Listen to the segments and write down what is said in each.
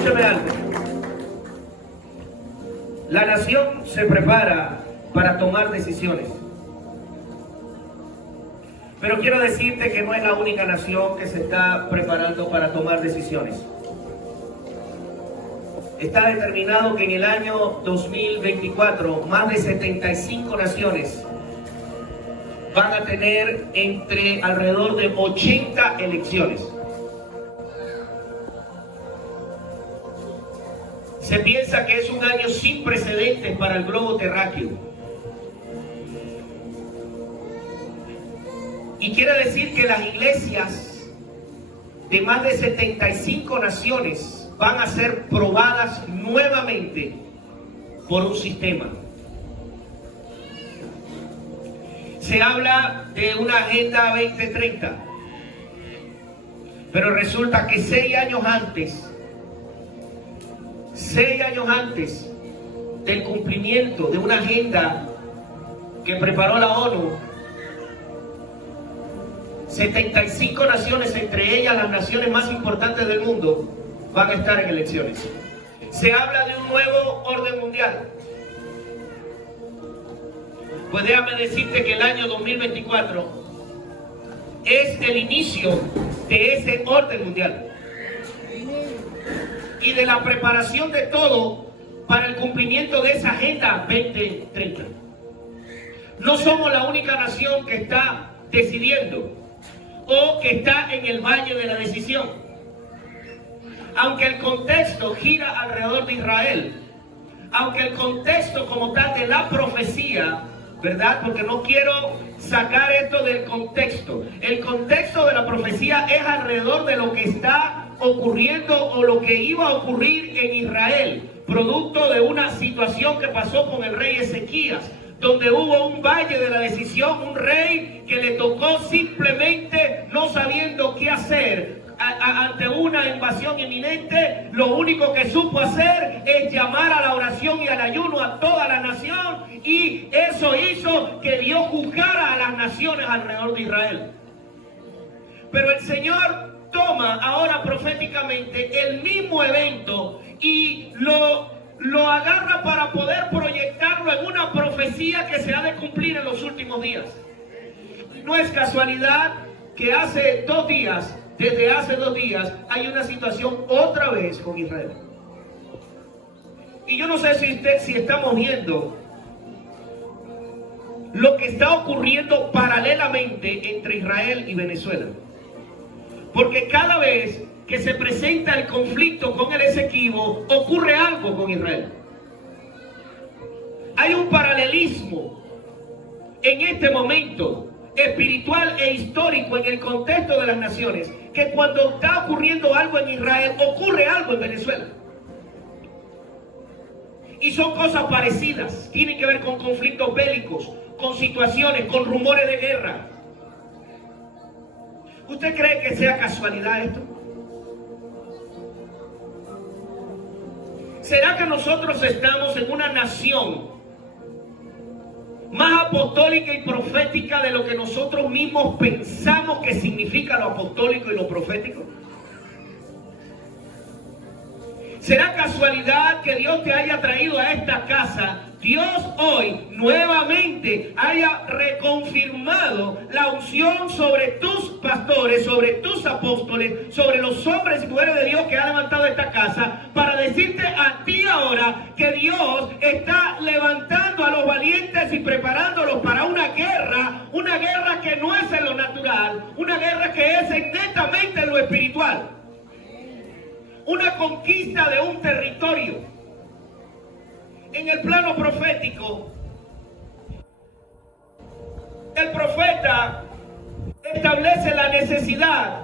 Escúcheme algo. La nación se prepara para tomar decisiones. Pero quiero decirte que no es la única nación que se está preparando para tomar decisiones. Está determinado que en el año 2024 más de 75 naciones van a tener entre alrededor de 80 elecciones. Se piensa que es un año sin precedentes para el globo terráqueo. Y quiere decir que las iglesias de más de 75 naciones van a ser probadas nuevamente por un sistema. Se habla de una Agenda 2030, pero resulta que 6 años antes del cumplimiento de una agenda que preparó la ONU, 75 naciones, entre ellas las naciones más importantes del mundo, van a estar en elecciones. Se habla de un nuevo orden mundial. Pues déjame decirte que el año 2024 es el inicio de ese orden mundial y de la preparación de todo para el cumplimiento de esa Agenda 2030. No somos la única nación que está decidiendo o que está en el valle de la decisión. Aunque el contexto gira alrededor de Israel, aunque el contexto como tal de la profecía, ¿verdad? Porque no quiero sacar esto del contexto. El contexto de la profecía es alrededor de lo que está ocurriendo o lo que iba a ocurrir en Israel, producto de una situación que pasó con el rey Ezequías, donde hubo un valle de la decisión, un rey que le tocó simplemente no sabiendo qué hacer ante una invasión inminente. Lo único que supo hacer es llamar a la oración y al ayuno a toda la nación, y eso hizo que Dios juzgara a las naciones alrededor de Israel. Pero el Señor toma ahora proféticamente el mismo evento y lo agarra para poder proyectarlo en una profecía que se ha de cumplir en los últimos días. No es casualidad que desde hace 2 días, hay una situación otra vez con Israel. Y yo no sé si estamos viendo lo que está ocurriendo paralelamente entre Israel y Venezuela. Porque cada vez que se presenta el conflicto con el Esequibo, ocurre algo con Israel. Hay un paralelismo en este momento espiritual e histórico en el contexto de las naciones, que cuando está ocurriendo algo en Israel, ocurre algo en Venezuela. Y son cosas parecidas, tienen que ver con conflictos bélicos, con situaciones, con rumores de guerra. ¿Usted cree que sea casualidad esto? ¿Será que nosotros estamos en una nación más apostólica y profética de lo que nosotros mismos pensamos que significa lo apostólico y lo profético? ¿Será casualidad que Dios te haya traído a esta casa? Dios hoy nuevamente haya reconfirmado la unción sobre tus pastores, sobre tus apóstoles, sobre los hombres y mujeres de Dios que ha levantado esta casa, para decirte a ti ahora que Dios está levantando a los valientes y preparándolos para una guerra que no es en lo natural, una guerra que es netamente en lo espiritual, una conquista de un territorio. En el plano profético, el profeta establece la necesidad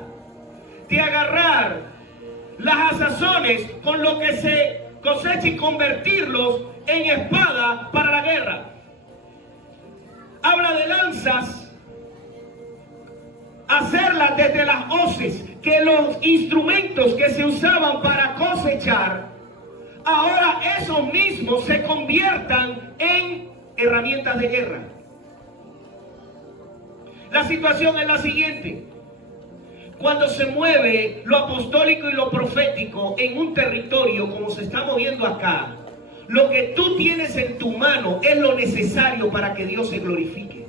de agarrar las azazones con lo que se cosecha y convertirlos en espada para la guerra. Habla de lanzas, hacerlas desde las hoces, que los instrumentos que se usaban para cosechar, ahora esos mismos se conviertan en herramientas de guerra. La situación es la siguiente. cuando se mueve lo apostólico y lo profético en un territorio como se está moviendo acá, lo que tú tienes en tu mano es lo necesario para que Dios se glorifique.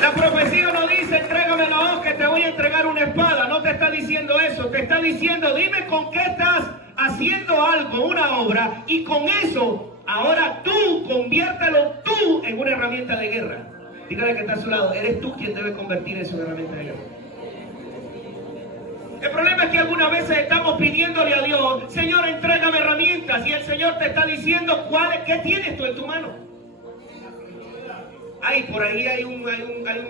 La profecía no dice entrégame la hoz que te voy a entregar una espada. No te está diciendo eso. Te está diciendo dime con qué estás haciendo algo, una obra, y con eso ahora tú conviértelo tú en una herramienta de guerra. Dígale que está a su lado, eres tú quien debe convertir eso en herramienta de guerra. El problema es que algunas veces estamos pidiéndole a Dios, Señor, entrégame herramientas, y el Señor te está diciendo qué tienes tú en tu mano. Por ahí hay un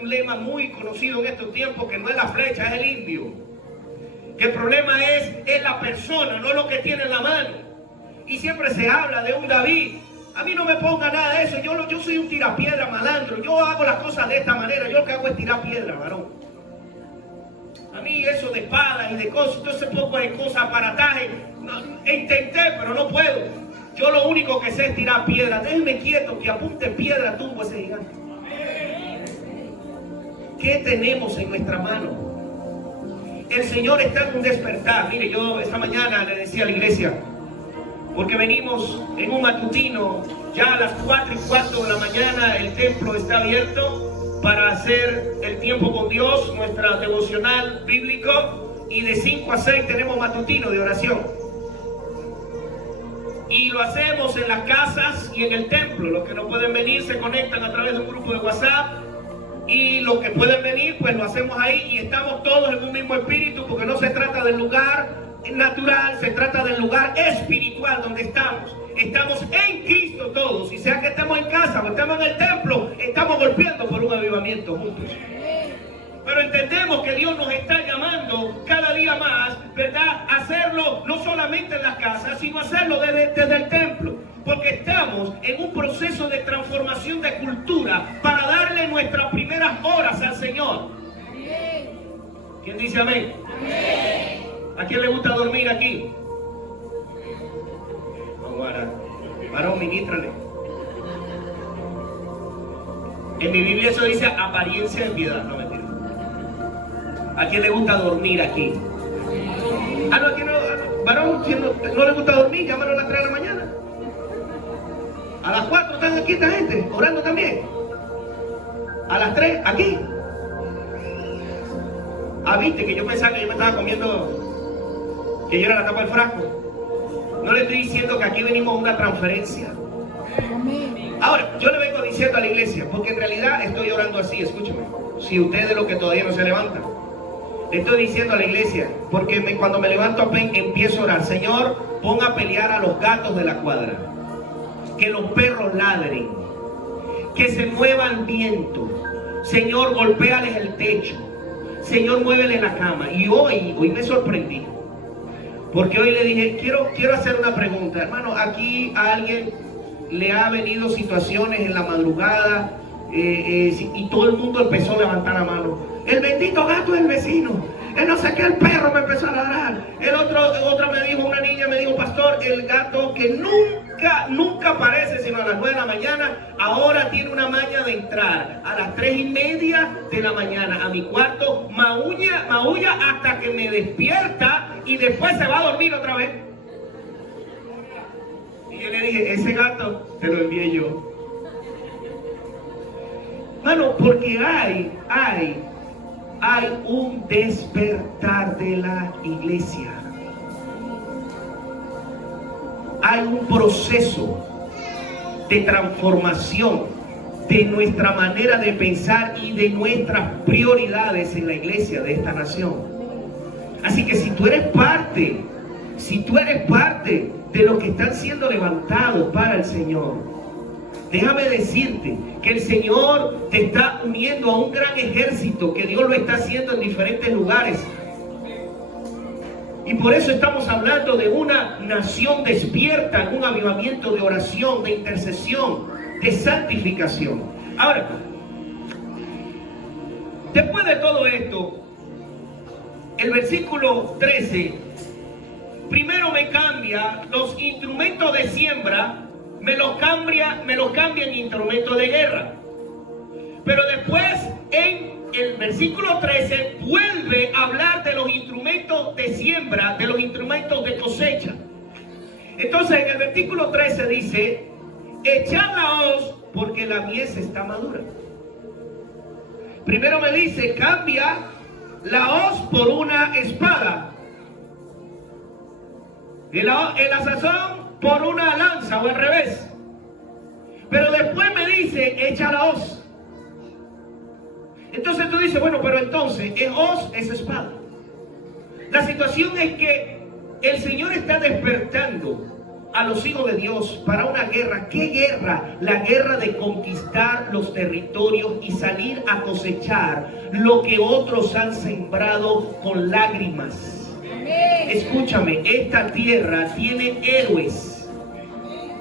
lema muy conocido en estos tiempos, que no es la flecha, es el indio. Que el problema es la persona, no lo que tiene en la mano. Y siempre se habla de un David. A mí no me ponga nada de eso. Yo soy un tirapiedra malandro. Yo hago las cosas de esta manera. Yo lo que hago es tirar piedra, varón. A mí eso de espadas y de cosas, todo ese poco de cosas, aparataje, intenté, pero no puedo. Yo lo único que sé es tirar piedra. Déjeme quieto, que apunte piedra, tumbo ese gigante. ¿Qué tenemos en nuestra mano? El Señor está en un despertar. Mire, yo esta mañana le decía a la iglesia, porque venimos en un matutino, ya a las 4:15 de la mañana el templo está abierto para hacer el tiempo con Dios, nuestra devocional bíblico, y de 5 a 6 tenemos matutino de oración. Y lo hacemos en las casas y en el templo. Los que no pueden venir se conectan a través de un grupo de WhatsApp, y los que pueden venir pues lo hacemos ahí, y estamos todos en un mismo espíritu, porque no se trata del lugar natural, se trata del lugar espiritual donde estamos. Estamos en Cristo todos, y sea que estemos en casa o estemos en el templo, estamos golpeando por un avivamiento juntos. Pero entendemos que Dios nos está llamando cada día más, ¿verdad?, a hacerlo no solamente en las casas, sino hacerlo desde el templo. Porque estamos en un proceso de transformación de cultura para darle nuestras primeras horas al Señor. ¿Quién dice amén? ¿A quién le gusta dormir aquí? Varón, ministrale. En mi Biblia eso dice apariencia de piedad, no mentira. ¿A quién le gusta dormir aquí? No, ¿a quién no? Varón, ¿quién no le gusta dormir? Llámalo a las 3 de la mañana. A las 4 están aquí esta gente, orando también. A las 3, aquí. Viste que yo pensaba que yo me estaba comiendo, que yo era la tapa del frasco. No le estoy diciendo que aquí venimos a una transferencia. Ahora, yo le vengo diciendo a la iglesia, porque en realidad estoy orando así, escúcheme. Si usted de los que todavía no se levanta, le estoy diciendo a la iglesia, porque cuando me levanto empiezo a orar. Señor, pon a pelear a los gatos de la cuadra. Que los perros ladren, que se mueva el viento. Señor, golpéales el techo. Señor, muévele la cama. Y hoy me sorprendí, porque hoy le dije, quiero hacer una pregunta. Hermano, aquí a alguien le ha venido situaciones en la madrugada, y todo el mundo empezó a levantar la mano. El bendito gato del vecino, el no sé qué, el perro me empezó a ladrar. Otra me dijo, una niña me dijo, pastor, el gato que nunca aparece sino a las 9 de la mañana, ahora tiene una maña de entrar a las 3:30 de la mañana a mi cuarto, maulla hasta que me despierta, y después se va a dormir otra vez. Y yo le dije, ese gato te lo envié yo. Mano, porque hay un despertar de la iglesia. Hay un proceso de transformación de nuestra manera de pensar y de nuestras prioridades en la iglesia de esta nación. Así que si tú eres parte de los que están siendo levantados para el Señor, déjame decirte que el Señor te está uniendo a un gran ejército, que Dios lo está haciendo en diferentes lugares. Y por eso estamos hablando de una nación despierta, en un avivamiento de oración, de intercesión, de santificación. Ahora, después de todo esto, el versículo 13, primero me cambia los instrumentos de siembra, me los cambia en instrumentos de guerra. Pero después en el versículo 13 vuelve a hablar de los instrumentos de siembra, de los instrumentos de cosecha. Entonces en el versículo 13 dice: echad la hoz porque la mies está madura. Primero me dice: cambia la hoz por una espada, el azazón por una lanza, o al revés. Pero después me dice: echa la hoz. Entonces tú dices: bueno, pero entonces ¿es hoz, es espada? La situación es que el Señor está despertando a los hijos de Dios para una guerra. ¿Qué guerra? La guerra de conquistar los territorios y salir a cosechar lo que otros han sembrado con lágrimas. Escúchame, esta tierra tiene héroes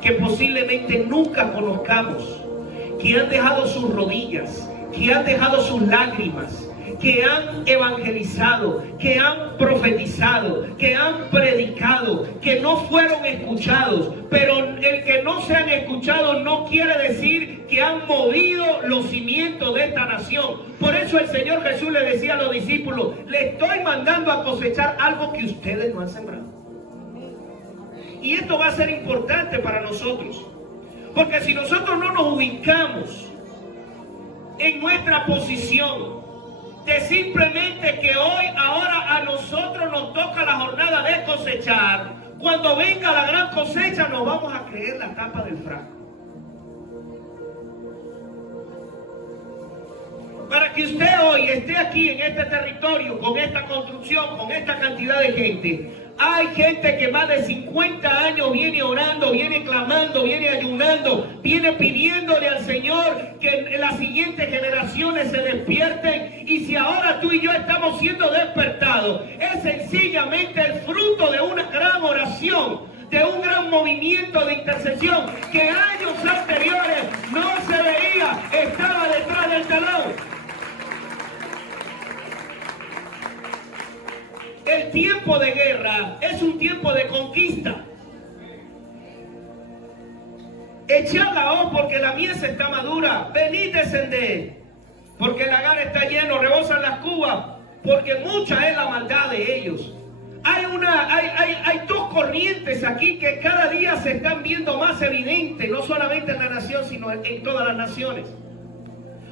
que posiblemente nunca conozcamos, que han dejado sus rodillas, que han dejado sus lágrimas, que han evangelizado, que han profetizado, que han predicado, que no fueron escuchados. Pero el que no se han escuchado no quiere decir que han movido los cimientos de esta nación. Por eso el Señor Jesús le decía a los discípulos: le estoy mandando a cosechar algo que ustedes no han sembrado. Y esto va a ser importante para nosotros, porque si nosotros no nos ubicamos en nuestra posición de simplemente que ahora a nosotros nos toca la jornada de cosechar, cuando venga la gran cosecha nos vamos a creer la tapa del frasco. Para que usted hoy esté aquí en este territorio, con esta construcción, con esta cantidad de gente, hay gente que más de 50 años viene orando, viene clamando, viene ayunando, viene pidiéndole al Señor que las siguientes generaciones se despierten. Y si ahora tú y yo estamos siendo despertados, es sencillamente el fruto de una gran oración, de un gran movimiento de intercesión que años anteriores no se veía, estaba detrás del telón. El tiempo de guerra es un tiempo de conquista. Echad la hoz porque la mies está madura. Venid, descended, porque el lagar está lleno, rebosan las cubas, porque mucha es la maldad de ellos. Hay dos corrientes aquí que cada día se están viendo más evidentes, no solamente en la nación, sino en todas las naciones.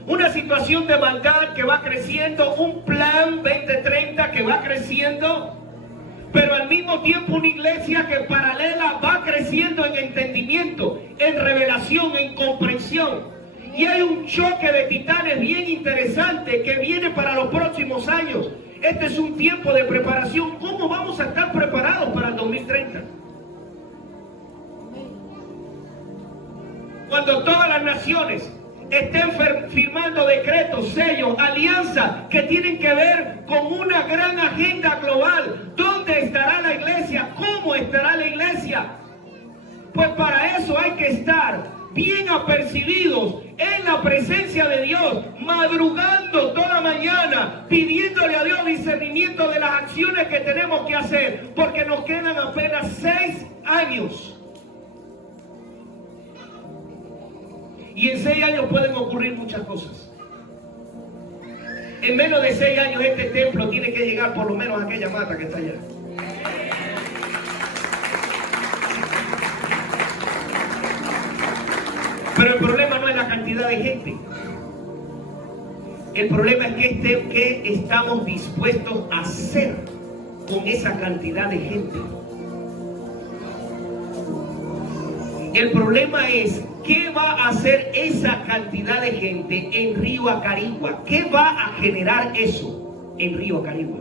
Una situación de maldad que va creciendo, un plan 2030 que va creciendo, pero al mismo tiempo una iglesia que paralela va creciendo en entendimiento, en revelación, en comprensión. Y hay un choque de titanes bien interesante que viene para los próximos años. Este es un tiempo de preparación. ¿Cómo vamos a estar preparados para el 2030? Cuando todas las naciones estén firmando decretos, sellos, alianzas que tienen que ver con una gran agenda global. ¿Dónde estará la iglesia? ¿Cómo estará la iglesia? Pues para eso hay que estar bien apercibidos en la presencia de Dios, madrugando toda mañana, pidiéndole a Dios discernimiento de las acciones que tenemos que hacer, porque nos quedan apenas 6 años. Y en 6 años pueden ocurrir muchas cosas. En menos de 6 años este templo tiene que llegar por lo menos a aquella mata que está allá. Pero el problema no es la cantidad de gente. El problema es qué estamos dispuestos a hacer con esa cantidad de gente. El problema es qué va a hacer esa cantidad de gente en Río Acarigua. ¿Qué va a generar eso en Río Acarigua?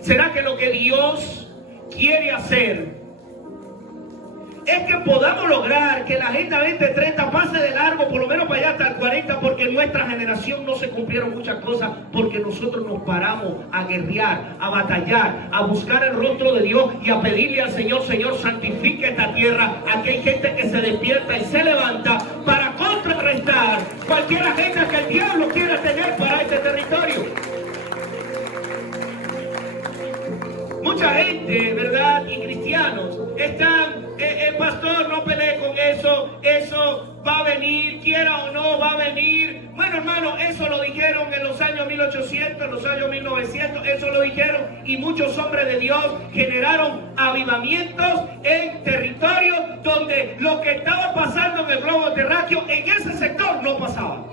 ¿Será que lo que Dios quiere hacer es que podamos lograr que la Agenda 2030 pase de largo, por lo menos para allá hasta el 40, porque en nuestra generación no se cumplieron muchas cosas, porque nosotros nos paramos a guerrear, a batallar, a buscar el rostro de Dios y a pedirle al Señor: Señor, santifique esta tierra? Aquí hay gente que se despierta y se levanta para contrarrestar cualquier agenda que el diablo quiera tener para este territorio. Mucha gente, ¿verdad?, y cristianos están, el pastor, no pelee con eso, eso va a venir, quiera o no, no va a venir. Bueno, hermano, eso lo dijeron en los años 1800, en los años 1900, eso lo dijeron, y muchos hombres de Dios generaron avivamientos en territorios donde lo que estaba pasando en el globo terráqueo, en ese sector no pasaba.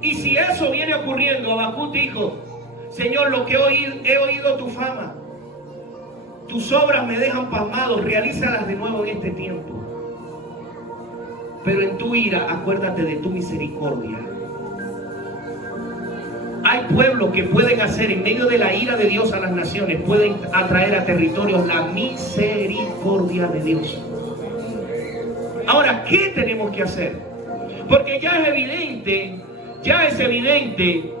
Y si eso viene ocurriendo, Habacuc dijo: Señor, lo que he oído tu fama, tus obras me dejan pasmado, realízalas de nuevo en este tiempo. Pero en tu ira, acuérdate de tu misericordia. Hay pueblos que pueden hacer, en medio de la ira de Dios a las naciones, pueden atraer a territorios la misericordia de Dios. Ahora, ¿qué tenemos que hacer? Porque ya es evidente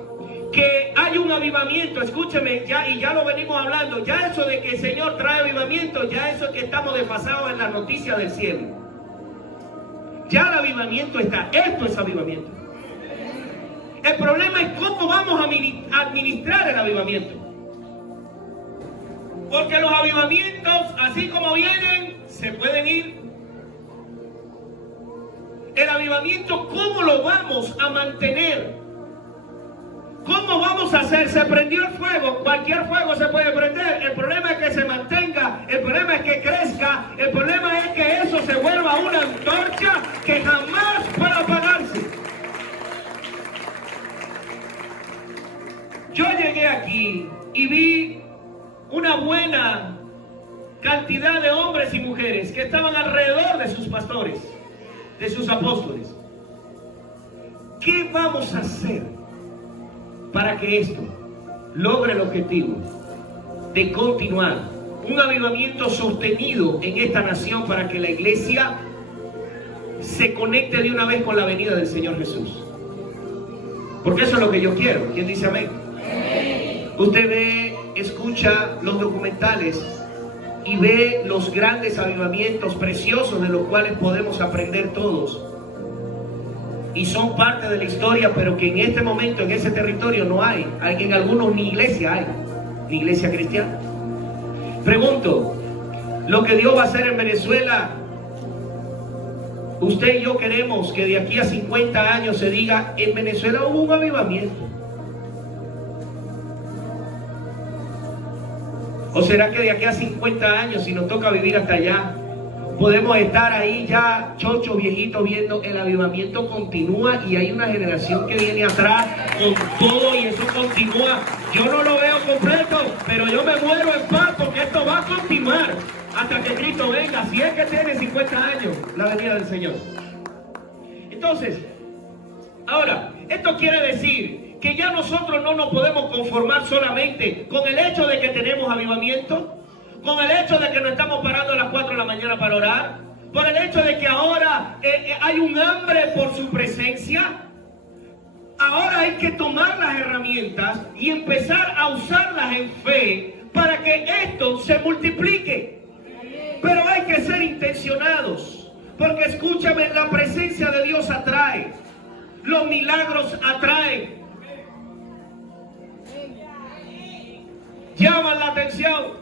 que hay un avivamiento. Escúcheme, ya lo venimos hablando. Ya eso de que el Señor trae avivamiento, ya eso es que estamos desfasados en las noticias del cielo. Ya el avivamiento está. Esto es avivamiento. El problema es cómo vamos a administrar el avivamiento. Porque los avivamientos, así como vienen, se pueden ir. El avivamiento, ¿cómo lo vamos a mantener? ¿Cómo vamos a hacer? Se prendió el fuego, cualquier fuego se puede prender. El problema es que se mantenga, el problema es que crezca, el problema es que eso se vuelva una antorcha que jamás pueda apagarse. Yo llegué aquí y vi una buena cantidad de hombres y mujeres que estaban alrededor de sus pastores, de sus apóstoles. ¿Qué vamos a hacer para que esto logre el objetivo de continuar un avivamiento sostenido en esta nación, para que la iglesia se conecte de una vez con la venida del Señor Jesús? Porque eso es lo que yo quiero. ¿Quién dice amén? Amén. Usted ve, escucha los documentales y ve los grandes avivamientos preciosos de los cuales podemos aprender todos, y son parte de la historia, pero que en este momento, en ese territorio no hay. En algunos ni iglesia hay, ni iglesia cristiana. Pregunto, lo que Dios va a hacer en Venezuela, usted y yo queremos que de aquí a 50 años se diga: en Venezuela hubo un avivamiento. ¿O será que de aquí a 50 años, si nos toca vivir hasta allá, podemos estar ahí ya chochos, viejitos, viendo el avivamiento continúa y hay una generación que viene atrás con todo y eso continúa? Yo no lo veo completo, pero yo me muero en paz, porque esto va a continuar hasta que Cristo venga, si es que tiene 50 años la venida del Señor. Entonces, ahora, esto quiere decir que ya nosotros no nos podemos conformar solamente con el hecho de que tenemos avivamiento, con el hecho de que nos estamos parando a las 4 de la mañana para orar, por el hecho de que ahora hay un hambre por su presencia. Ahora hay que tomar las herramientas y empezar a usarlas en fe para que esto se multiplique. Pero hay que ser intencionados, porque escúchame, la presencia de Dios atrae, los milagros atraen, llaman la atención.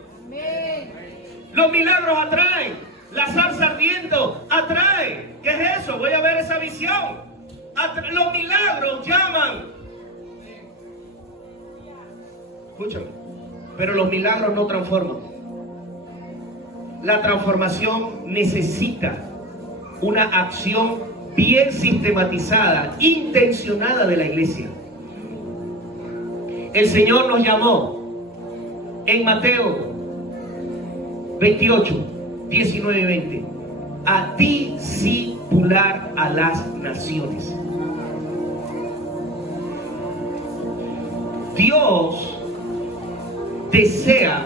Los milagros atraen, la salsa ardiendo atrae. ¿Qué es eso? Voy a ver esa visión. Los milagros llaman. Escúchame, pero los milagros no transforman. La transformación necesita una acción bien sistematizada, intencionada de la iglesia. El Señor nos llamó en Mateo 28, 19 y 20, a discipular a las naciones. Dios desea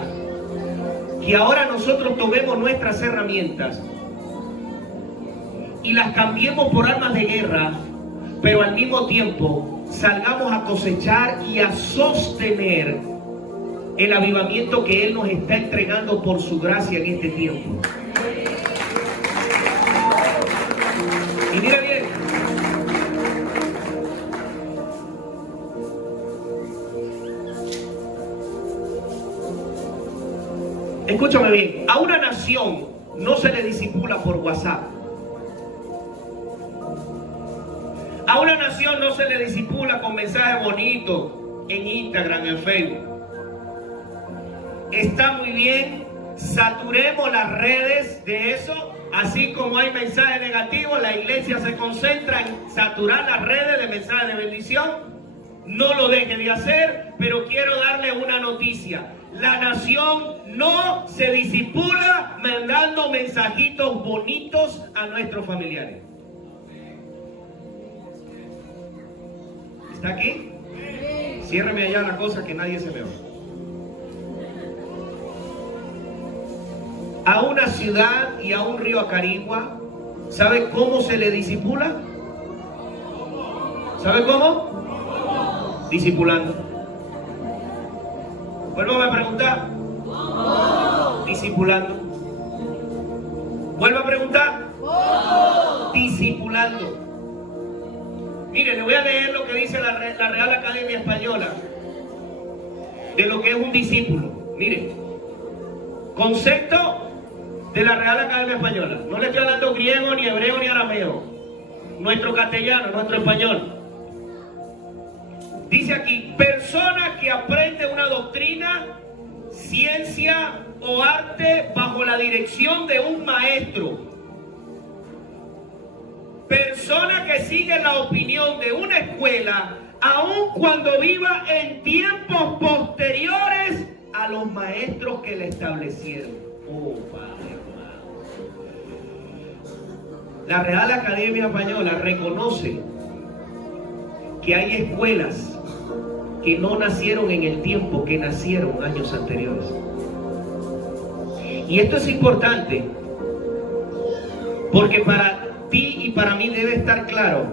que ahora nosotros tomemos nuestras herramientas y las cambiemos por armas de guerra, pero al mismo tiempo salgamos a cosechar y a sostener el avivamiento que Él nos está entregando por su gracia en este tiempo. Y mira bien, escúchame bien, a una nación no se le disipula por WhatsApp. no se le disipula con mensajes bonitos en Instagram, en Facebook. Está muy bien, saturemos las redes de eso. Así como hay mensajes negativos, la iglesia se concentra en saturar las redes de mensajes de bendición. No lo deje de hacer, pero quiero darle una noticia. La nación no se disipula mandando mensajitos bonitos a nuestros familiares. ¿Está aquí? Ciérreme allá la cosa que nadie se me oye. A una ciudad y a un río Acarigua, ¿sabe cómo se le disipula? ¿Sabe cómo? Disipulando. Vuelvo a preguntar. Disipulando. Vuelvo a preguntar. Disipulando. Mire, le voy a leer lo que dice la Real Academia Española de lo que es un discípulo. Mire, concepto de la Real Academia Española. No le estoy hablando griego, ni hebreo, ni arameo. Nuestro castellano, nuestro español. Dice aquí, persona que aprende una doctrina, ciencia o arte bajo la dirección de un maestro. Persona que sigue la opinión de una escuela, aun cuando viva en tiempos posteriores a los maestros que le establecieron. Oh, Padre amado. La Real Academia Española reconoce que hay escuelas que no nacieron en el tiempo que nacieron años anteriores. Y esto es importante porque para ti y para mí debe estar claro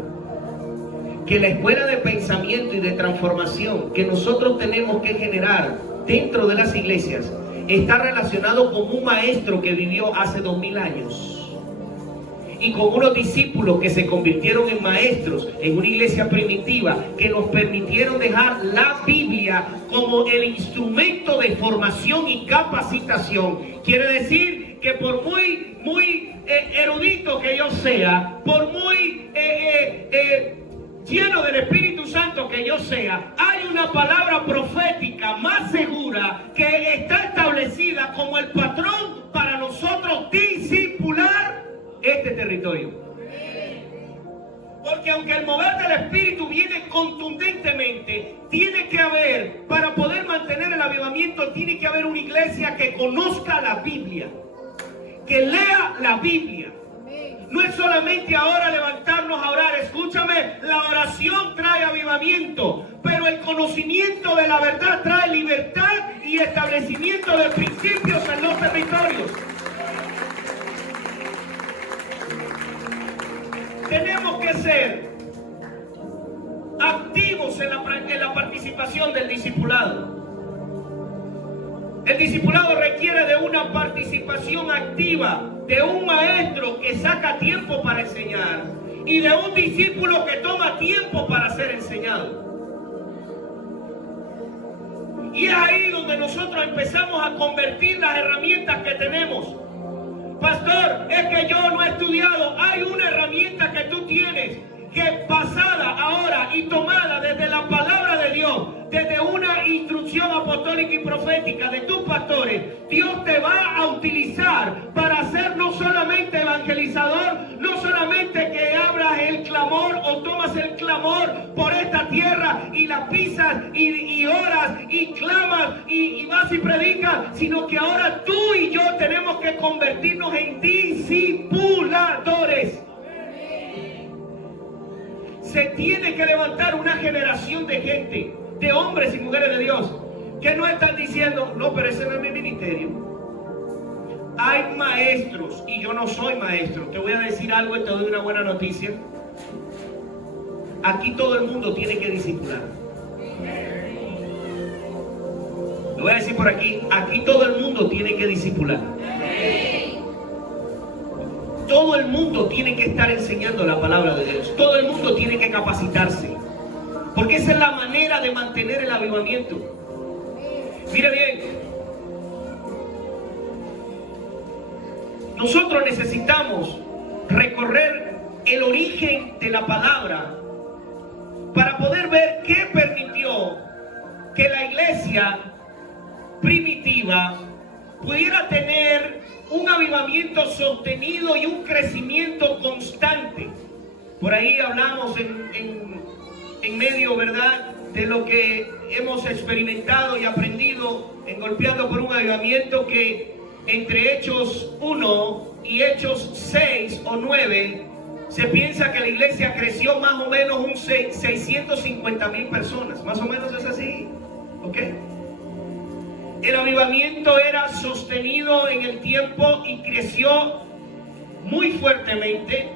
que la escuela de pensamiento y de transformación que nosotros tenemos que generar dentro de las iglesias está relacionado con un maestro que vivió hace 2000 años y con unos discípulos que se convirtieron en maestros en una iglesia primitiva que nos permitieron dejar la Biblia como el instrumento de formación y capacitación. Quiere decir que por muy erudito que yo sea, por muy lleno del Espíritu Santo que yo sea, hay una palabra profética más segura que está establecida como el patrón para nosotros discipular este territorio. Porque aunque el mover del Espíritu viene contundentemente, tiene que haber, para poder mantener el avivamiento, tiene que haber una iglesia que conozca la Biblia, que lea la Biblia. No es solamente ahora levantarnos a orar. Escúchame, la oración trae avivamiento, pero el conocimiento de la verdad trae libertad y establecimiento de principios en los territorios. Tenemos que ser activos en la participación del discipulado. El discipulado requiere de una participación activa, de un maestro que saca tiempo para enseñar y de un discípulo que toma tiempo para ser enseñado. Y es ahí donde nosotros empezamos a convertir las herramientas que tenemos. Pastor, es que yo no he estudiado. Hay una herramienta que tú tienes, que basada ahora y tomada desde la palabra de Dios, desde una instrucción apostólica y profética de tus pastores, Dios te va a utilizar para ser no solamente evangelizador, no solamente que abras el clamor o tomas el clamor por esta tierra y la pisas y oras y clamas y vas y predicas, sino que ahora tú y yo tenemos que convertirnos en discipuladores. Se tiene que levantar una generación de gente, de hombres y mujeres de Dios, que no están diciendo, no, pero ese no es mi ministerio. Hay maestros, y yo no soy maestro. Te voy a decir algo y te doy una buena noticia. Aquí todo el mundo tiene que discipular. Lo voy a decir por aquí, aquí todo el mundo tiene que discipular. Todo el mundo tiene que estar enseñando la palabra de Dios. Todo el mundo tiene que capacitarse. Porque esa es la manera de mantener el avivamiento. Mire bien. Nosotros necesitamos recorrer el origen de la palabra para poder ver qué permitió que la iglesia primitiva pudiera tener un avivamiento sostenido y un crecimiento constante. Por ahí hablamos en medio, ¿verdad?, de lo que hemos experimentado y aprendido en Golpeando por un Avivamiento, que entre Hechos 1 y Hechos 6 o 9 se piensa que la iglesia creció más o menos 650,000 personas. Más o menos es así, ¿ok? El avivamiento era sostenido en el tiempo y creció muy fuertemente,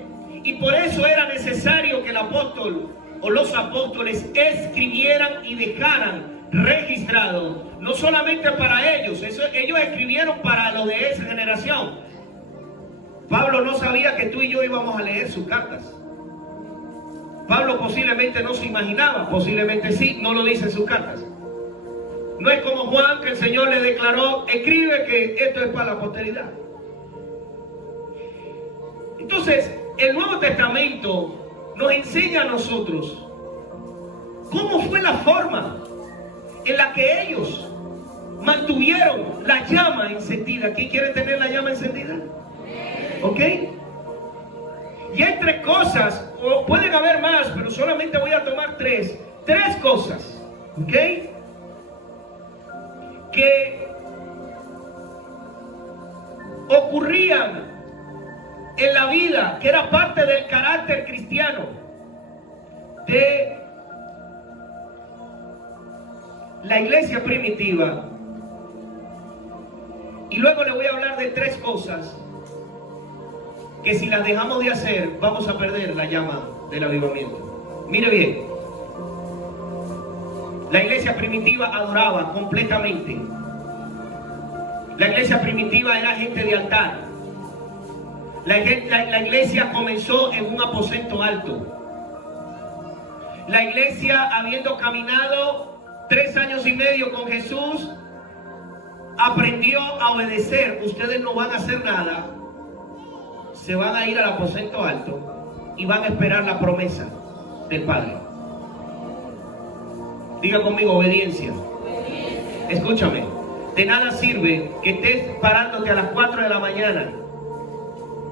y por eso era necesario que el apóstol o los apóstoles escribieran y dejaran registrado, no solamente para ellos, ellos escribieron para lo de esa generación. Pablo no sabía que tú y yo íbamos a leer sus cartas. Pablo posiblemente no se imaginaba, posiblemente sí, no lo dice en sus cartas. No es como Juan, que el Señor le declaró: escribe que esto es para la posteridad. Entonces, el Nuevo Testamento nos enseña a nosotros cómo fue la forma en la que ellos mantuvieron la llama encendida. ¿Quién quiere tener la llama encendida? ¿Ok? Y hay tres cosas, o pueden haber más, pero solamente voy a tomar tres cosas, ¿ok?, que ocurrían en la vida, que era parte del carácter cristiano de la iglesia primitiva. Y luego le voy a hablar de tres cosas que, si las dejamos de hacer, vamos a perder la llama del avivamiento. Mire bien, la iglesia primitiva adoraba completamente. La iglesia primitiva era gente de altar. La iglesia comenzó en un aposento alto. La iglesia, habiendo caminado 3 años y medio con Jesús, aprendió a obedecer. Ustedes no van a hacer nada, se van a ir al aposento alto y van a esperar la promesa del Padre. Diga conmigo: obediencia. Escúchame, de nada sirve que estés parándote a las 4 de la mañana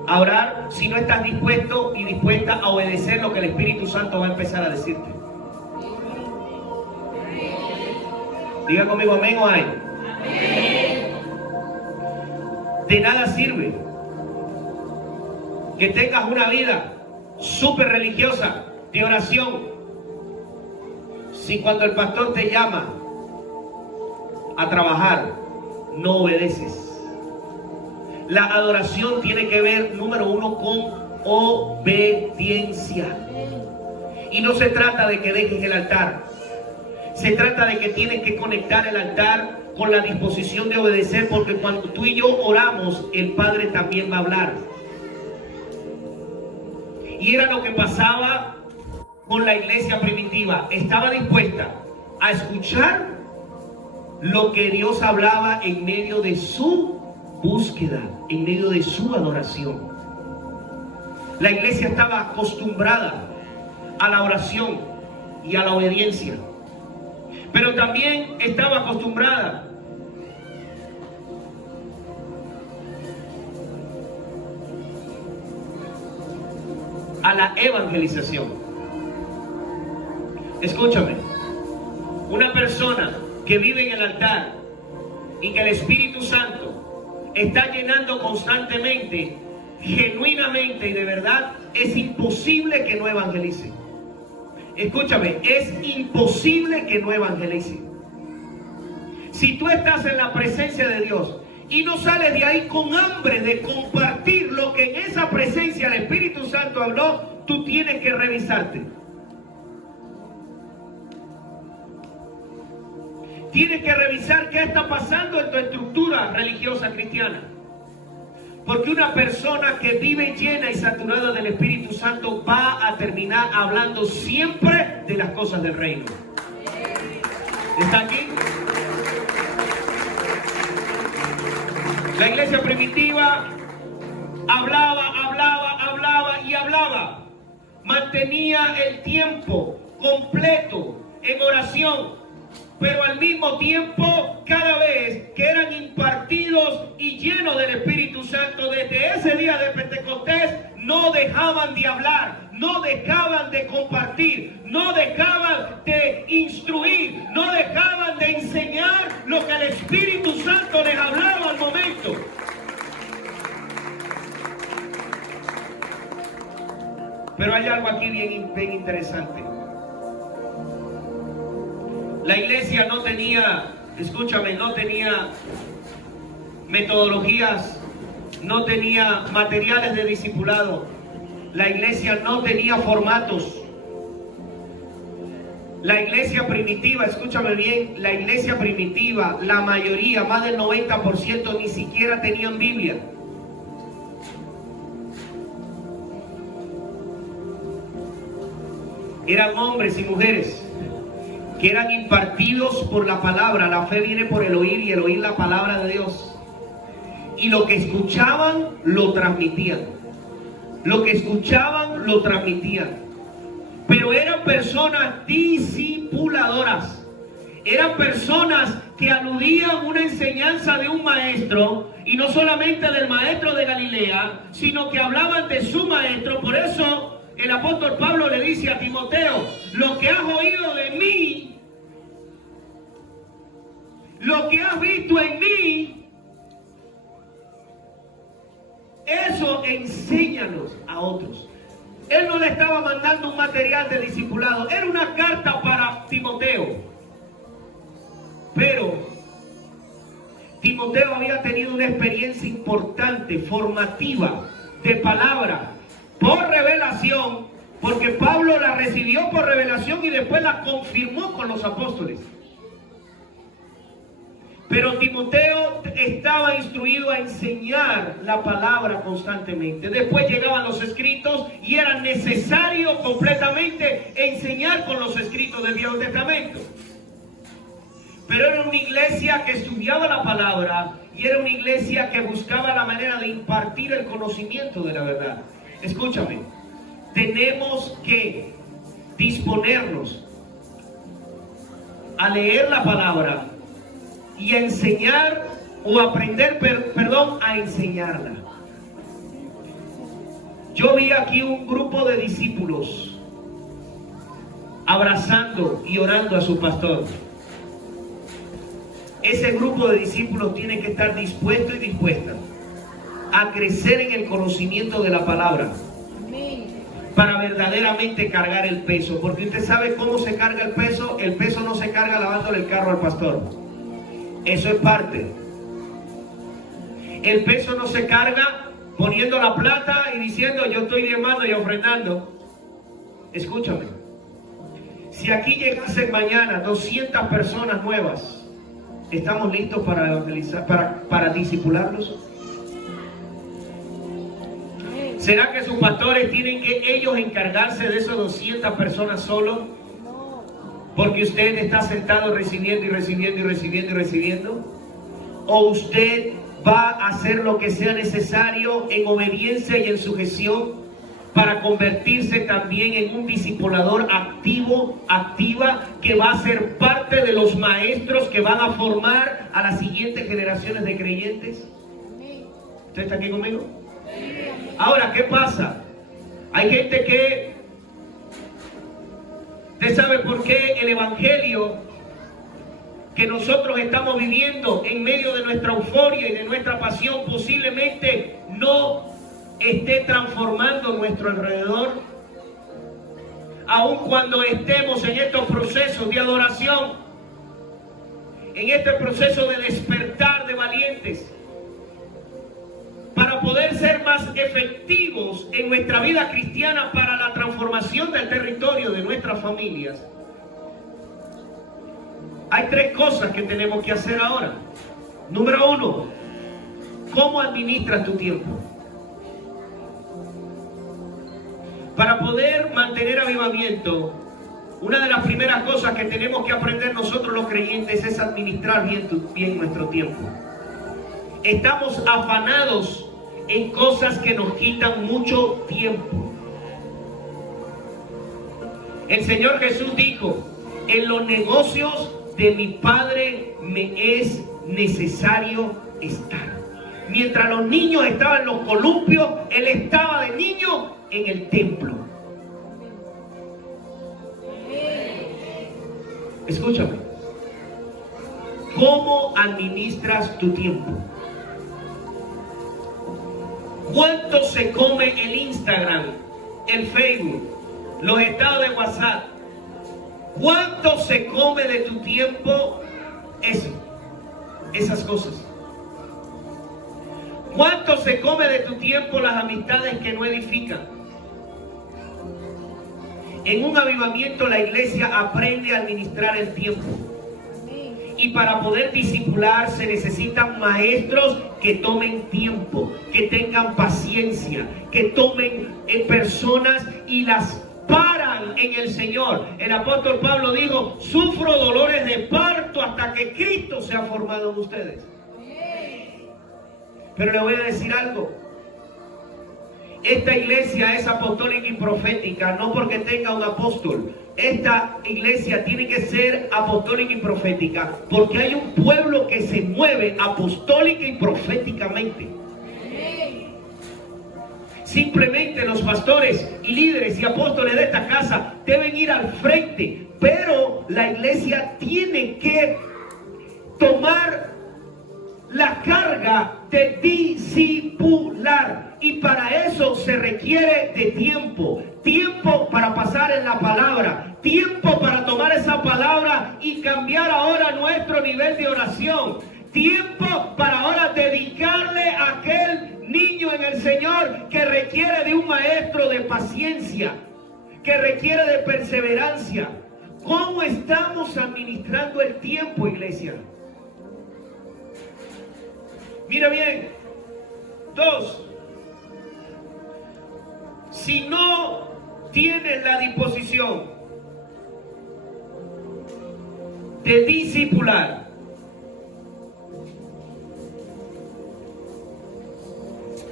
a orar si no estás dispuesto y dispuesta a obedecer lo que el Espíritu Santo va a empezar a decirte. Diga conmigo: amén o ay. De nada sirve que tengas una vida súper religiosa de oración si cuando el pastor te llama a trabajar no obedeces. La adoración tiene que ver, número uno, con obediencia. Y no se trata de que dejes el altar. Se trata de que tienes que conectar el altar con la disposición de obedecer, porque cuando tú y yo oramos, el Padre también va a hablar. Y era lo que pasaba con la iglesia primitiva. Estaba dispuesta a escuchar lo que Dios hablaba en medio de su búsqueda, en medio de su adoración. La iglesia estaba acostumbrada a la oración y a la obediencia, pero también estaba acostumbrada a la evangelización. Escúchame, una persona que vive en el altar y que el Espíritu Santo está llenando constantemente, genuinamente y de verdad, es imposible que no evangelice. Escúchame, es imposible que no evangelice. Si tú estás en la presencia de Dios y no sales de ahí con hambre de compartir lo que en esa presencia el Espíritu Santo habló, tú tienes que revisarte. Tienes que revisar qué está pasando en tu estructura religiosa cristiana. Porque una persona que vive llena y saturada del Espíritu Santo va a terminar hablando siempre de las cosas del reino. ¿Está aquí? La iglesia primitiva hablaba y hablaba. Mantenía el tiempo completo en oración, pero al mismo tiempo, cada vez que eran impartidos y llenos del Espíritu Santo, desde ese día de Pentecostés, no dejaban de hablar, no dejaban de compartir, no dejaban de instruir, no dejaban de enseñar lo que el Espíritu Santo les hablaba al momento. Pero hay algo aquí bien interesante. La iglesia no tenía, escúchame, no tenía metodologías, no tenía materiales de discipulado. La iglesia no tenía formatos. La iglesia primitiva, escúchame bien, la iglesia primitiva, la mayoría, más del 90%, ni siquiera tenían Biblia. Eran hombres y mujeres que eran impartidos por la palabra. La fe viene por el oír y el oír la palabra de Dios. Y lo que escuchaban, lo transmitían. Lo que escuchaban, lo transmitían. Pero eran personas discipuladoras. Eran personas que aludían una enseñanza de un maestro, y no solamente del maestro de Galilea, sino que hablaban de su maestro. Por eso el apóstol Pablo le dice a Timoteo: lo que has oído de mí, lo que has visto en mí, eso enséñanos a otros. Él no le estaba mandando un material de discipulado, era una carta para Timoteo. Pero Timoteo había tenido una experiencia importante, formativa, de palabra, por revelación, porque Pablo la recibió por revelación y después la confirmó con los apóstoles. Pero Timoteo estaba instruido a enseñar la palabra constantemente. Después llegaban los escritos y era necesario completamente enseñar con los escritos del Viejo Testamento. Pero era una iglesia que estudiaba la palabra y era una iglesia que buscaba la manera de impartir el conocimiento de la verdad. Escúchame, tenemos que disponernos a leer la palabra y a enseñar o aprender, a enseñarla. Yo vi aquí un grupo de discípulos abrazando y orando a su pastor. Ese grupo de discípulos tiene que estar dispuesto y dispuesta a crecer en el conocimiento de la palabra para verdaderamente cargar el peso. Porque usted sabe cómo se carga el peso. El peso no se carga lavándole el carro al pastor. Eso es parte. El peso no se carga poniendo la plata y diciendo: yo estoy diezmando y ofrendando. Escúchame, si aquí llegasen mañana 200 personas nuevas, ¿estamos listos para evangelizar, para discipularlos? ¿Será que sus pastores tienen que ellos encargarse de esas 200 personas solos? Porque usted está sentado recibiendo y recibiendo y recibiendo y recibiendo. ¿O usted va a hacer lo que sea necesario en obediencia y en sujeción para convertirse también en un discipulador activo, activa, que va a ser parte de los maestros que van a formar a las siguientes generaciones de creyentes? ¿Usted está aquí conmigo? Ahora, ¿qué pasa? Hay gente que... ¿Usted sabe por qué el evangelio que nosotros estamos viviendo en medio de nuestra euforia y de nuestra pasión posiblemente no esté transformando nuestro alrededor? Aun cuando estemos en estos procesos de adoración, en este proceso de despertar de valientes, para poder ser más efectivos en nuestra vida cristiana para la transformación del territorio de nuestras familias, hay tres cosas que tenemos que hacer ahora. Número uno, ¿cómo administras tu tiempo? Para poder mantener avivamiento, una de las primeras cosas que tenemos que aprender nosotros los creyentes es administrar bien nuestro tiempo. Estamos afanados en cosas que nos quitan mucho tiempo. El Señor Jesús dijo: en los negocios de mi Padre me es necesario estar. Mientras los niños estaban en los columpios, Él estaba de niño en el templo. Escúchame. ¿Cómo administras tu tiempo? ¿Cuánto se come el Instagram, el Facebook, los estados de WhatsApp? ¿Cuánto se come de tu tiempo eso? Esas cosas. ¿Cuánto se come de tu tiempo las amistades que no edifican? En un avivamiento la iglesia aprende a administrar el tiempo. Y para poder discipular se necesitan maestros que tomen tiempo, que tengan paciencia, que tomen personas y las paran en el Señor. El apóstol Pablo dijo: sufro dolores de parto hasta que Cristo sea formado en ustedes. Pero le voy a decir algo. Esta iglesia es apostólica y profética, no porque tenga un apóstol. Esta iglesia tiene que ser apostólica y profética porque hay un pueblo que se mueve apostólica y proféticamente. Simplemente los pastores y líderes y apóstoles de esta casa deben ir al frente, pero la iglesia tiene que tomar la carga de discipular. Y para eso se requiere de tiempo. Tiempo para pasar en la palabra. Tiempo para tomar esa palabra y cambiar ahora nuestro nivel de oración. Tiempo para ahora dedicarle a aquel niño en el Señor que requiere de un maestro de paciencia, que requiere de perseverancia. ¿Cómo estamos administrando el tiempo, iglesia? Mira bien. 2. Si no tienes la disposición de discipular,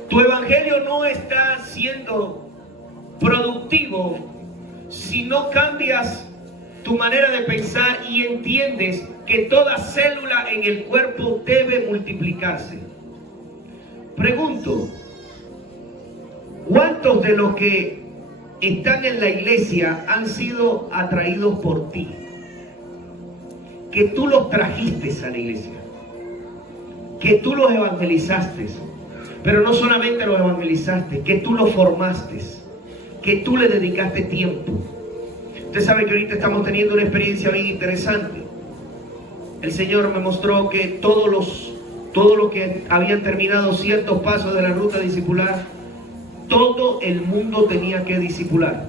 tu evangelio no está siendo productivo si no cambias tu manera de pensar y entiendes que toda célula en el cuerpo debe multiplicarse. Pregunto: ¿cuántos de los que están en la iglesia han sido atraídos por ti? Que tú los trajiste a la iglesia, que tú los evangelizaste, pero no solamente los evangelizaste, que tú los formaste, que tú le dedicaste tiempo. Usted sabe que ahorita estamos teniendo una experiencia bien interesante. El Señor me mostró que todos los que habían terminado ciertos pasos de la ruta discipular, todo el mundo tenía que discipular.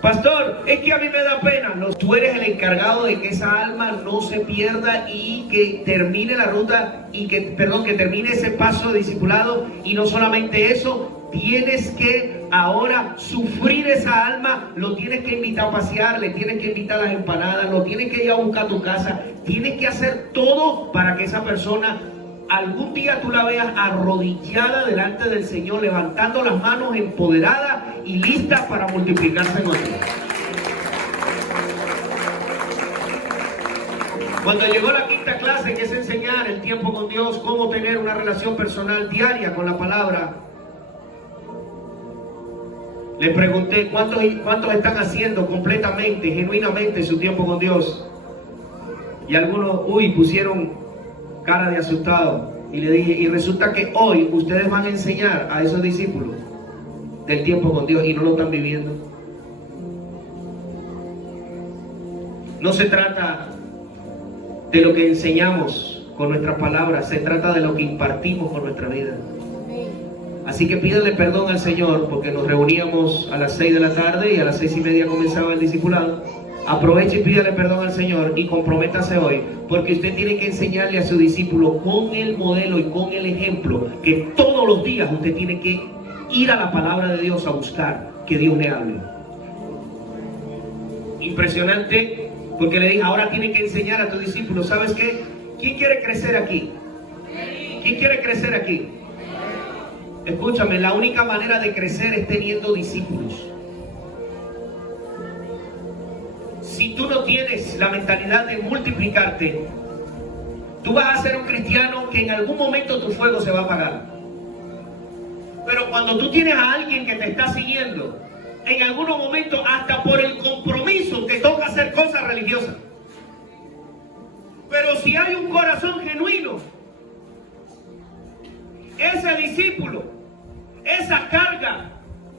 Pastor, es que a mí me da pena. No, tú eres el encargado de que esa alma no se pierda y que termine la ruta y que termine ese paso de discipulado. Y no solamente eso, tienes que ahora sufrir esa alma, lo tienes que invitar a pasear, le tienes que invitar a las empanadas, lo tienes que ir a buscar a tu casa, tienes que hacer todo para que esa persona algún día tú la veas arrodillada delante del Señor, levantando las manos, empoderada y lista para multiplicarse en otros. Cuando llegó la quinta clase, que es enseñar el tiempo con Dios, cómo tener una relación personal diaria con la palabra, les pregunté cuántos están haciendo completamente, genuinamente su tiempo con Dios. Y algunos, pusieron cara de asustado. Y le dije, y resulta que hoy ustedes van a enseñar a esos discípulos del tiempo con Dios y no lo están viviendo. No se trata de lo que enseñamos con nuestras palabras, se trata de lo que impartimos con nuestra vida. Así que pídanle perdón al Señor porque nos reuníamos a las 6 de la tarde y a las 6:30 comenzaba el discipulado. Aproveche y pídale perdón al Señor y comprométase hoy, porque usted tiene que enseñarle a su discípulo con el modelo y con el ejemplo que todos los días usted tiene que ir a la palabra de Dios a buscar que Dios le hable. Impresionante, porque le dije, ahora tiene que enseñar a tu discípulo. ¿Sabes qué? ¿Quién quiere crecer aquí? ¿Quién quiere crecer aquí? Escúchame, la única manera de crecer es teniendo discípulos. si tú no tienes la mentalidad de multiplicarte, tú vas a ser un cristiano que en algún momento tu fuego se va a apagar. Pero cuando tú tienes a alguien que te está siguiendo, en algunos momentos hasta por el compromiso te toca hacer cosas religiosas. Pero si hay un corazón genuino, ese discípulo, esa carga,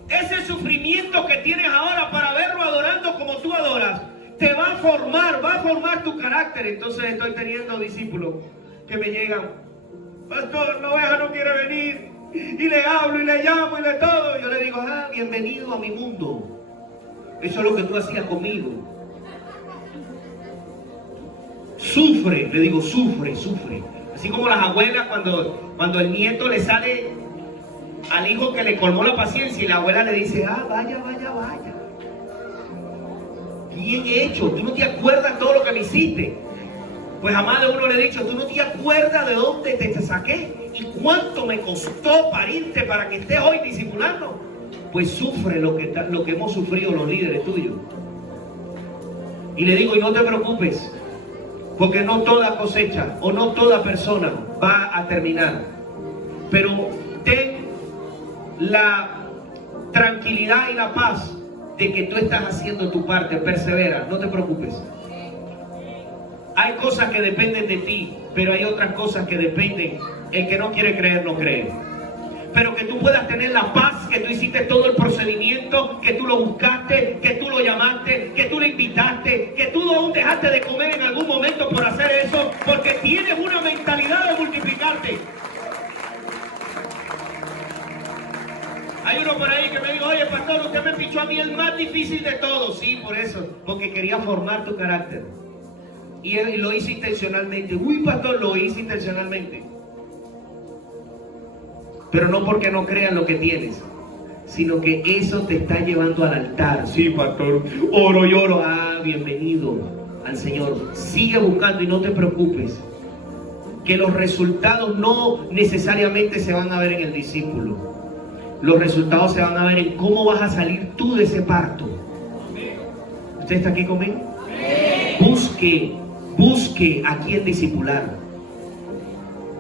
ese sufrimiento que tienes ahora para verlo adorando como tú adoras, te va a formar tu carácter. Entonces estoy teniendo discípulos que me llegan: pastor, la oveja no quiere venir, y le hablo y le llamo y le todo. Yo le digo: bienvenido a mi mundo. Eso es lo que tú hacías conmigo. Sufre, le digo, sufre. Así como las abuelas cuando el nieto le sale al hijo que le colmó la paciencia y la abuela le dice: vaya. Bien hecho, tú no te acuerdas todo lo que me hiciste. Pues jamás de uno le he dicho: tú no te acuerdas de dónde te saqué y cuánto me costó parirte para que estés hoy discipulando. Pues sufre lo que hemos sufrido los líderes tuyos. Y le digo: y no te preocupes, porque no toda cosecha o no toda persona va a terminar. Pero ten la tranquilidad y la paz de que tú estás haciendo tu parte. Persevera, no te preocupes. Hay cosas que dependen de ti, pero hay otras cosas que dependen. El que no quiere creer, no cree. Pero que tú puedas tener la paz, que tú hiciste todo el procedimiento, que tú lo buscaste, que tú lo llamaste, que tú lo invitaste, que tú no dejaste de comer en algún momento por hacer eso, porque tienes una mentalidad de multiplicarte. Hay uno por ahí que me dijo: oye, pastor, usted me pichó a mí el más difícil de todos. Sí, por eso, porque quería formar tu carácter. Y él lo hizo intencionalmente. Uy, pastor, lo hice intencionalmente. Pero no porque no crean lo que tienes, sino que eso te está llevando al altar. Sí, pastor, oro y oro. Bienvenido al Señor. Sigue buscando y no te preocupes, que los resultados no necesariamente se van a ver en el discípulo. Los resultados se van a ver en cómo vas a salir tú de ese parto. ¿Usted está aquí conmigo? Busque a quien discipular.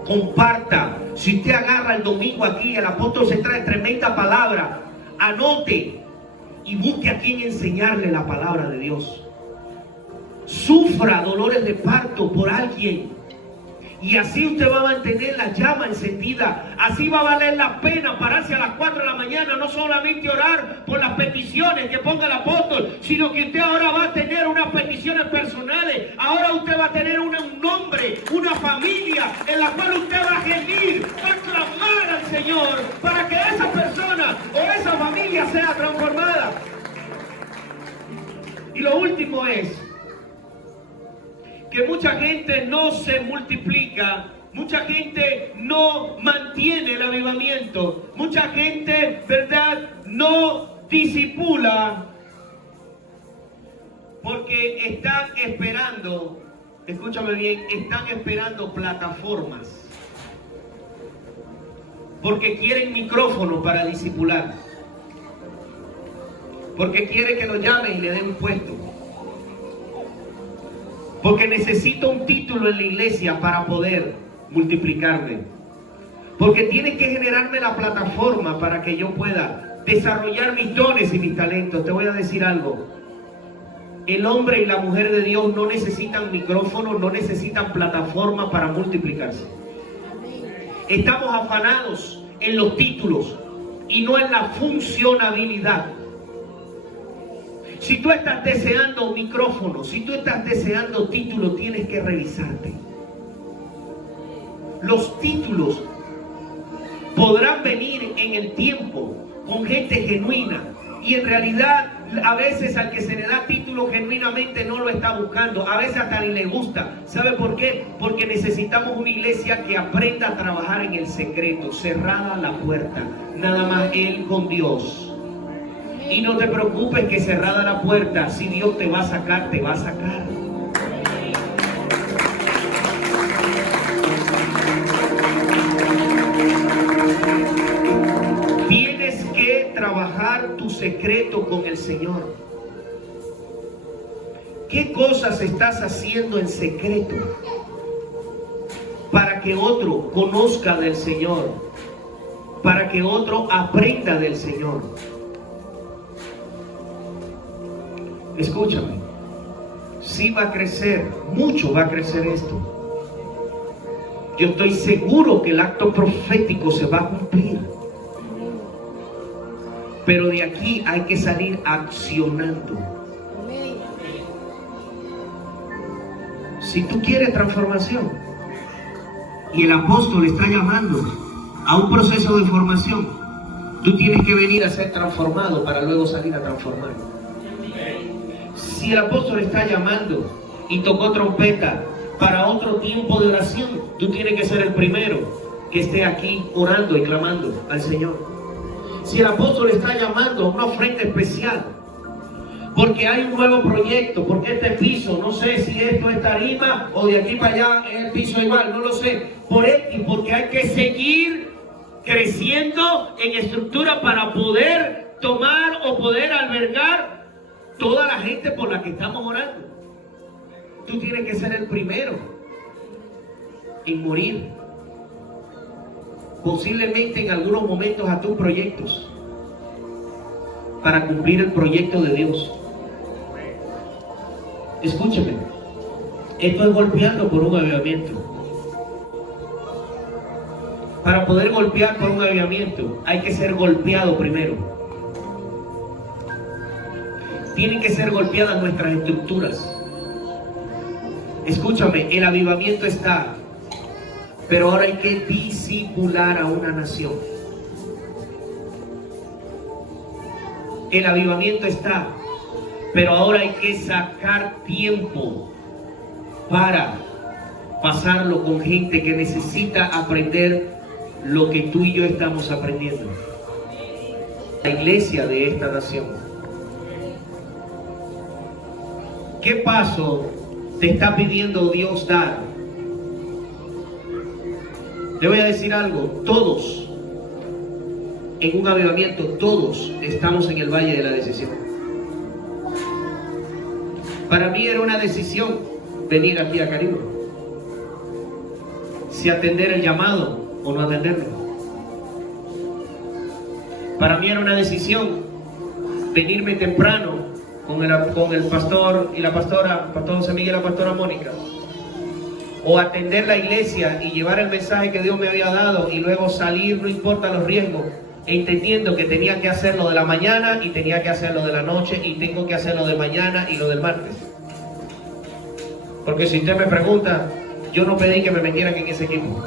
Comparta. Si usted agarra el domingo aquí, el apóstol se trae tremenda palabra, anote y busque a quien enseñarle la palabra de Dios. Sufra dolores de parto por alguien, y así usted va a mantener la llama encendida. Así va a valer la pena pararse a las 4 de la mañana, no solamente orar por las peticiones que ponga el apóstol, sino que usted ahora va a tener unas peticiones personales. Ahora usted va a tener un nombre, una familia en la cual usted va a gemir, va a clamar al Señor para que esa persona o esa familia sea transformada. Y lo último es que mucha gente no se multiplica, mucha gente no mantiene el avivamiento, mucha gente, ¿verdad?, no discipula, porque están esperando, escúchame bien, están esperando plataformas, porque quieren micrófono para discipular, porque quiere que lo llamen y le den un puesto, porque necesito un título en la iglesia para poder multiplicarme, porque tiene que generarme la plataforma para que yo pueda desarrollar mis dones y mis talentos. Te voy a decir algo: el hombre y la mujer de Dios no necesitan micrófono, no necesitan plataforma para multiplicarse. Estamos afanados en los títulos y no en la funcionabilidad. Si tú estás deseando micrófono, si tú estás deseando título, tienes que revisarte. Los títulos podrán venir en el tiempo con gente genuina, y en realidad a veces al que se le da título genuinamente no lo está buscando, a veces hasta ni le gusta. ¿Sabe por qué? Porque necesitamos una iglesia que aprenda a trabajar en el secreto, cerrada la puerta, nada más él con Dios. Y no te preocupes que cerrada la puerta, si Dios te va a sacar, te va a sacar. Tienes que trabajar tu secreto con el Señor. ¿Qué cosas estás haciendo en secreto para que otro conozca del Señor? Para que otro aprenda del Señor. Escúchame. Sí va a crecer, mucho va a crecer esto. Yo estoy seguro que el acto profético se va a cumplir. Pero de aquí hay que salir accionando. Si tú quieres transformación y el apóstol está llamando a un proceso de formación, tú tienes que venir a ser transformado para luego salir a transformar. Si el apóstol está llamando y tocó trompeta para otro tiempo de oración, tú tienes que ser el primero que esté aquí orando y clamando al Señor. Si el apóstol está llamando a una ofrenda especial, porque hay un nuevo proyecto, porque este piso, no sé si esto es tarima o de aquí para allá es el piso igual, no lo sé, porque hay que seguir creciendo en estructura para poder tomar o poder albergar toda la gente por la que estamos orando. Tú tienes que ser el primero en morir, posiblemente en algunos momentos a tus proyectos, para cumplir el proyecto de Dios. Escúchame, esto es golpeando por un avivamiento. Para poder golpear por un avivamiento hay que ser golpeado primero. Tienen que ser golpeadas nuestras estructuras. Escúchame, el avivamiento está, pero ahora hay que discipular a una nación. El avivamiento está, pero ahora hay que sacar tiempo para pasarlo con gente que necesita aprender lo que tú y yo estamos aprendiendo. La iglesia de esta nación. ¿Qué paso te está pidiendo Dios dar? Le voy a decir algo, todos en un avivamiento, todos estamos en el valle de la decisión. Para mí era una decisión venir aquí a Caribe, si atender el llamado o no atenderlo. Para mí era una decisión venirme temprano con el pastor y la pastora, pastor José Miguel y la pastora Mónica, o atender la iglesia y llevar el mensaje que Dios me había dado y luego salir, no importa los riesgos, entendiendo que tenía que hacerlo de la mañana y tenía que hacerlo de la noche y tengo que hacerlo de mañana y lo del martes. Porque si usted me pregunta, yo no pedí que me metieran en ese equipo.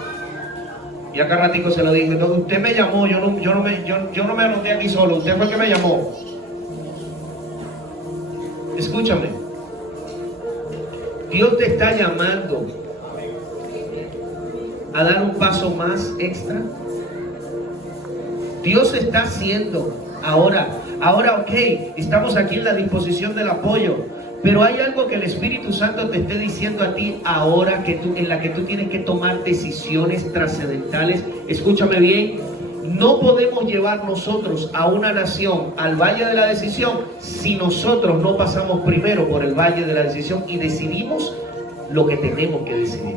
Y acá ratico se lo dije, no, usted me llamó, yo no me anoté aquí solo, usted fue el que me llamó. Escúchame, Dios te está llamando a dar un paso más extra. Dios está haciendo ahora, ok, estamos aquí en la disposición del apoyo, pero hay algo que el Espíritu Santo te esté diciendo a ti ahora en la que tú tienes que tomar decisiones trascendentales. Escúchame bien, no podemos llevar nosotros a una nación al valle de la decisión si nosotros no pasamos primero por el valle de la decisión y decidimos lo que tenemos que decidir.